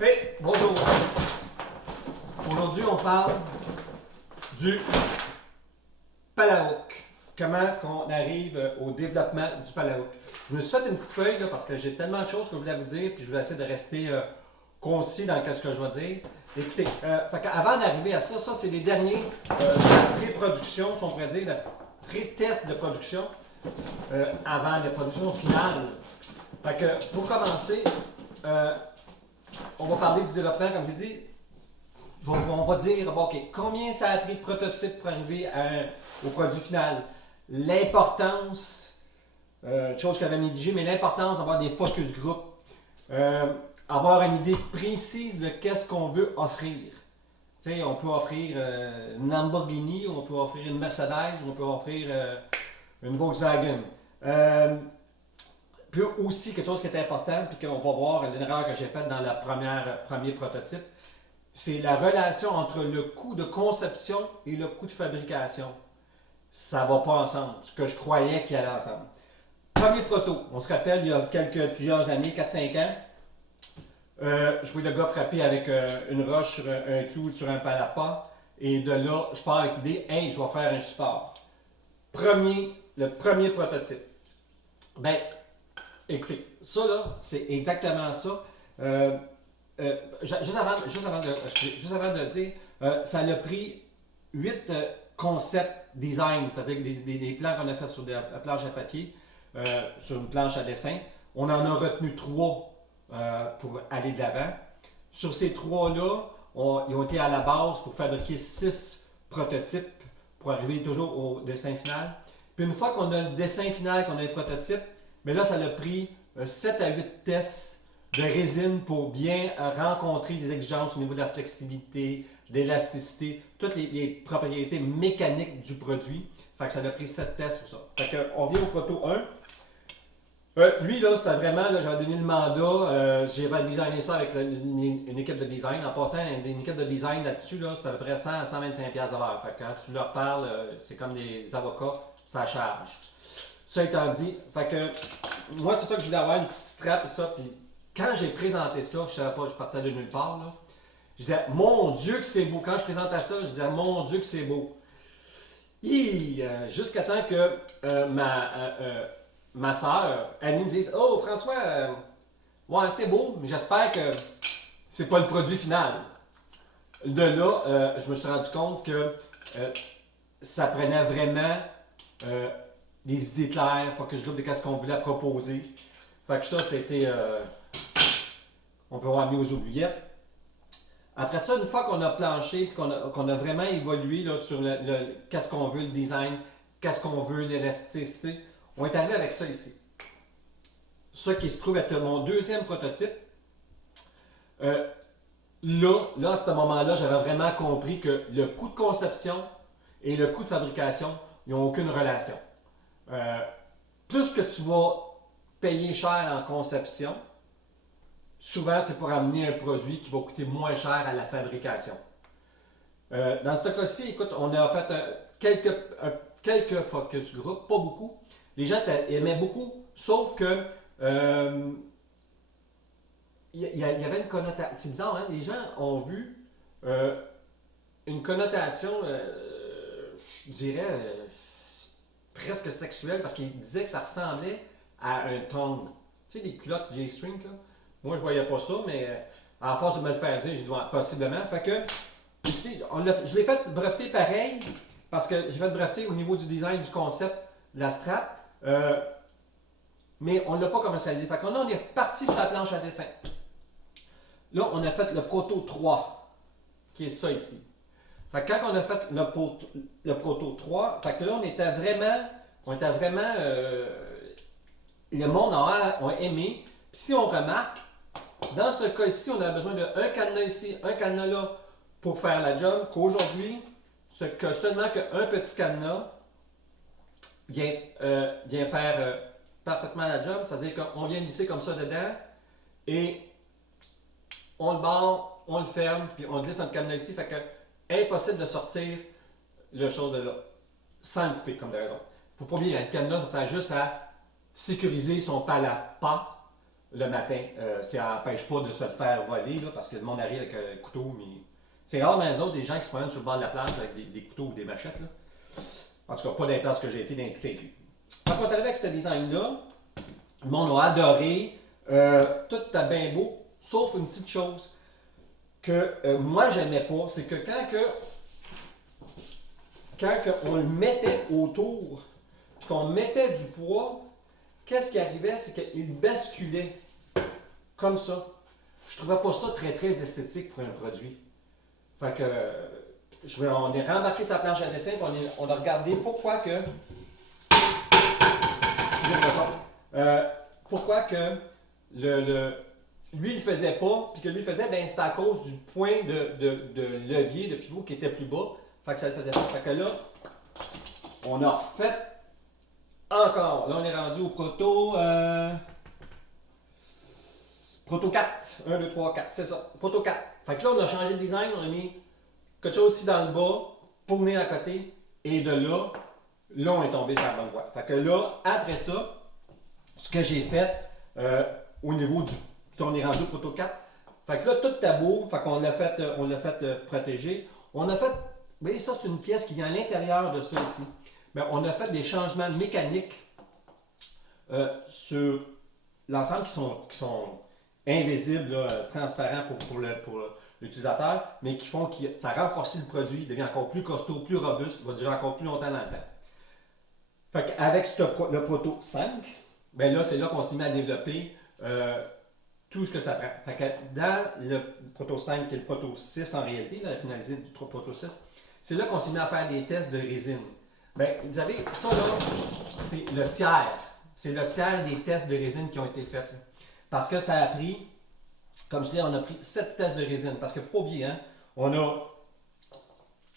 Hey, bonjour. Aujourd'hui, on parle du Palahook. Comment qu'on arrive au développement du Palahook. Je me suis fait une petite feuille là, parce que j'ai tellement de choses que je voulais vous dire, puis je voulais essayer de rester concis dans ce que je vais dire. Écoutez, avant d'arriver à ça, c'est les derniers pré-production, si on pourrait dire, le pré-test de production avant la production finale. Fait que pour commencer, on va parler du développement, comme j'ai dit. On va dire, bon, OK, combien ça a pris de prototype pour arriver au produit final? L'importance, chose que j'avais négligée, mais l'importance d'avoir des focus group, avoir une idée précise de qu'est-ce qu'on veut offrir. Tu sais, on peut offrir une Lamborghini, on peut offrir une Mercedes, on peut offrir une Volkswagen. Puis aussi, quelque chose qui est important, puis qu'on va voir l'erreur que j'ai faite dans le premier prototype, c'est la relation entre le coût de conception et le coût de fabrication. Ça ne va pas ensemble, ce que je croyais qu'il allait ensemble. Premier proto, on se rappelle, il y a plusieurs années, 4-5 ans, je voyais le gars frapper avec une roche sur un clou sur un palapa, et de là, je pars avec l'idée, hey, je vais faire un support. Le premier prototype. Ben, écoutez, ça là, c'est exactement ça. Juste avant de dire, ça a pris 8 concepts design, c'est-à-dire des plans qu'on a fait sur des planches à papier, sur une planche à dessin. On en a retenu 3 pour aller de l'avant. Sur ces 3-là, ils ont été à la base pour fabriquer 6 prototypes pour arriver toujours au dessin final. Puis une fois qu'on a le dessin final, qu'on a le prototype, mais là, ça a pris 7 à 8 tests de résine pour bien rencontrer des exigences au niveau de la flexibilité, de l'élasticité, toutes les propriétés mécaniques du produit. Fait que ça a pris 7 tests pour ça. Fait que on vient au proto 1. Lui, là, c'était vraiment, là, j'avais donné le mandat, j'avais designé ça avec une équipe de design. En passant, une équipe de design là-dessus, là, c'est à peu près 100 à 125$ de l'heure. Fait que quand tu leur parles, c'est comme des avocats, ça charge. Ça étant dit, fait que moi, c'est ça que je voulais avoir, une petite strap et ça. Puis quand j'ai présenté ça, je savais pas, je partais de nulle part, là. Je disais, mon Dieu que c'est beau. Quand je présentais ça, je disais, mon Dieu que c'est beau. Jusqu'à temps que ma soeur, Annie, me dise, oh François, ouais, c'est beau, mais j'espère que c'est pas le produit final. De là, je me suis rendu compte que ça prenait vraiment des idées claires, faut que je groupe de ce qu'on voulait proposer. Fait que ça, c'était. On peut avoir mis aux oubliettes. Après ça, une fois qu'on a planché et qu'on a vraiment évolué là, sur qu'est-ce qu'on veut, le design, qu'est-ce qu'on veut, l'élasticité, on est arrivé avec ça ici. Ça qui se trouve être mon deuxième prototype. Là, à ce moment-là, j'avais vraiment compris que le coût de conception et le coût de fabrication, ils n'ont aucune relation. Plus que tu vas payer cher en conception, souvent c'est pour amener un produit qui va coûter moins cher à la fabrication. Dans ce cas-ci, écoute, on a fait quelques focus group, pas beaucoup. Les gens aimaient beaucoup, sauf que il y avait une connotation. C'est bizarre, hein? Les gens ont vu une connotation, je dirais, presque sexuelle, parce qu'ils disaient que ça ressemblait à un tongue. Tu sais, des culottes J-string, là. Moi, je voyais pas ça, mais à force de me le faire dire, je dois possiblement. Fait que, je l'ai fait breveter pareil, parce que j'ai fait breveter au niveau du design, du concept, de la strap, mais on ne l'a pas commercialisé. Fait que là, on est parti sur la planche à dessin. Là, on a fait le Proto 3, qui est ça ici. Fait que quand on a fait le Proto 3, fait que là, on était vraiment le monde a aimé. Puis si on remarque, dans ce cas ici, on a besoin d'un cadenas ici, un cadenas là pour faire la job, qu'aujourd'hui, seulement qu'un petit cadenas vient faire parfaitement la job, c'est-à-dire qu'on vient glisser comme ça dedans et on le barre, on le ferme, puis on glisse notre cadenas ici, fait que impossible de sortir le chose de là sans le couper comme de raison. Faut pas oublier, le cadenas, ça sert juste à sécuriser son palapa le matin. Ça n'empêche pas de se le faire voler, là, parce que le monde arrive avec un couteau, mais c'est rare, mais d'autres, des gens qui se promènent sur le bord de la plage avec des couteaux ou des machettes. Là. En tout cas, pas dans les places que j'ai été, dans tout inclus. Quand on est arrivé avec ce design-là, le monde a adoré. Tout était bien beau, sauf une petite chose que moi, j'aimais pas. C'est que quand on le mettait autour, puis qu'on mettait du poids, qu'est-ce qui arrivait? C'est qu'il basculait comme ça. Je trouvais pas ça très, très esthétique pour un produit. Fait que, on est rembarqué sa planche à dessin, puis on a regardé pourquoi que. Pourquoi que lui, il le faisait pas, puis que lui, il le faisait, ben, c'était à cause du point de levier, de pivot qui était plus bas. Fait que ça le faisait pas. Fait que là, on a refait encore. Là, on est rendu au Proto 4. 1, 2, 3, 4. C'est ça. Proto 4. Fait que là, on a changé de design. On a mis quelque chose aussi dans le bas pour venir à côté. Et de là, on est tombé sur la bonne voie. Fait que là, après ça, ce que j'ai fait au niveau du. On est rendu au Proto 4. Fait que là, tout est beau. Fait qu'on l'a fait protéger. On a fait. Vous voyez, ça, c'est une pièce qui vient à l'intérieur de ça ici. Mais on a fait des changements mécaniques sur l'ensemble qui sont invisibles, là, transparents pour l'utilisateur, mais qui font que ça renforce le produit, il devient encore plus costaud, plus robuste, il va durer encore plus longtemps dans le temps. Fait qu'avec le Proto 5, ben là, c'est là qu'on s'est mis à développer tout ce que ça prend. Fait que dans le Proto 5 et le Proto 6 en réalité, la finalité du Proto 6, c'est là qu'on s'est mis à faire des tests de résine. Ben, vous savez, ça là, c'est le tiers. C'est le tiers des tests de résine qui ont été faits. Parce que ça a pris, comme je disais, on a pris 7 tests de résine. Parce que, faut pas oublier, hein, on a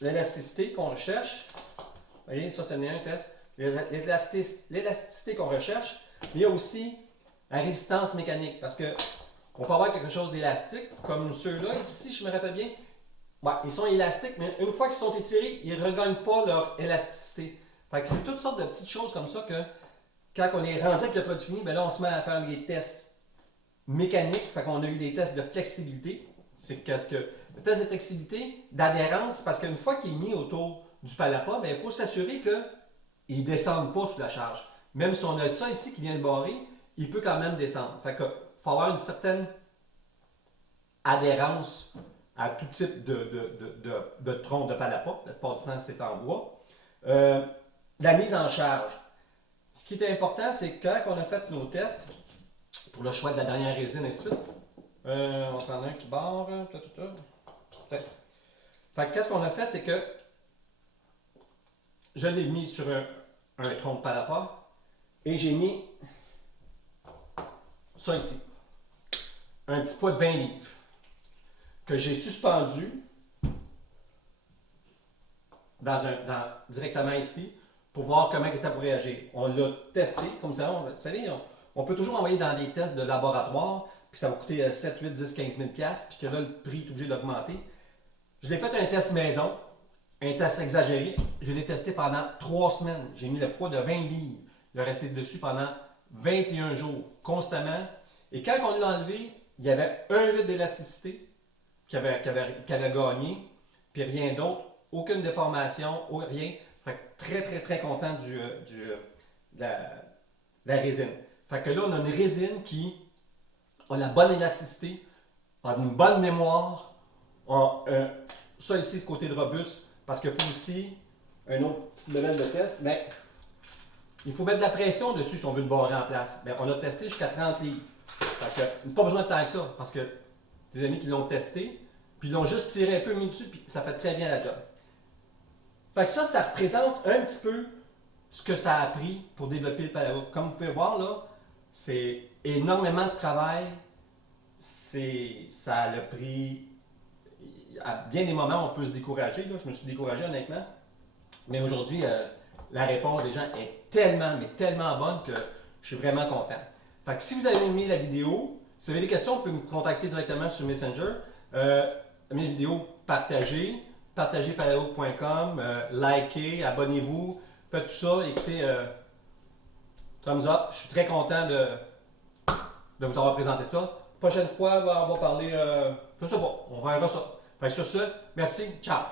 l'élasticité qu'on recherche. Vous voyez, ça, c'est un test. L'élasticité qu'on recherche. Mais il y a aussi la résistance mécanique. Parce que on peut avoir quelque chose d'élastique, comme ceux-là, ici, je me rappelle bien. Ouais, ils sont élastiques, mais une fois qu'ils sont étirés, ils ne regagnent pas leur élasticité. Fait que c'est toutes sortes de petites choses comme ça que quand on est rendu avec le produit fini, ben là, on se met à faire des tests mécaniques. Fait qu'on a eu des tests de flexibilité. C'est qu'est-ce que. Le test de flexibilité, d'adhérence, parce qu'une fois qu'il est mis autour du palapa, ben, il faut s'assurer qu'il ne descende pas sous la charge. Même si on a ça ici qui vient le barrer, il peut quand même descendre. Fait qu'il faut avoir une certaine adhérence à tout type de tronc de palapa. La plupart du temps, c'est en bois. La mise en charge. Ce qui est important, c'est que quand on a fait nos tests, pour le choix de la dernière résine et ainsi de suite, on prend un qui barre. Fait que qu'est-ce qu'on a fait, c'est que je l'ai mis sur un tronc de palapa et j'ai mis ça ici. Un petit poids de 20 livres que j'ai suspendu directement ici pour voir comment il pourrait réagir. On l'a testé, comme ça, vous savez, on peut toujours envoyer dans des tests de laboratoire, puis ça va coûter 7, 8, 10, 15 000 $, puis que là, le prix est obligé d'augmenter. Je l'ai fait un test maison, un test exagéré. Je l'ai testé pendant 3 semaines. J'ai mis le poids de 20 livres. Il est resté dessus pendant 21 jours, constamment. Et quand on l'a enlevé, il y avait 1,8 d'élasticité qui avait gagné, puis rien d'autre, aucune déformation, rien. Fait que très, très, très content de la résine. Fait que là, on a une résine qui a la bonne élasticité, a une bonne mémoire, a ça ici, ce côté de robuste, parce qu'il faut aussi un autre petit level de test, mais il faut mettre de la pression dessus si on veut le barrer en place. Bien, on a testé jusqu'à 30 livres. Fait que, pas besoin de tant que ça, parce que des amis qui l'ont testé, puis ils l'ont juste tiré un peu mis dessus, puis ça fait très bien la job. Fait que ça représente un petit peu ce que ça a pris pour développer le palapa. Comme vous pouvez voir là, c'est énormément de travail. Ça a pris. À bien des moments, on peut se décourager. Là. Je me suis découragé honnêtement. Mais aujourd'hui, la réponse des gens est tellement, mais tellement bonne que je suis vraiment content. Fait que si vous avez aimé la vidéo, si vous avez des questions, vous pouvez me contacter directement sur Messenger. Mes vidéos, partagez palao.com, likez, abonnez-vous, faites tout ça, écoutez, thumbs up. Je suis très content de vous avoir présenté ça. Prochaine fois, on va parler. Je sais pas, on verra ça. Fait que sur ce, merci, ciao!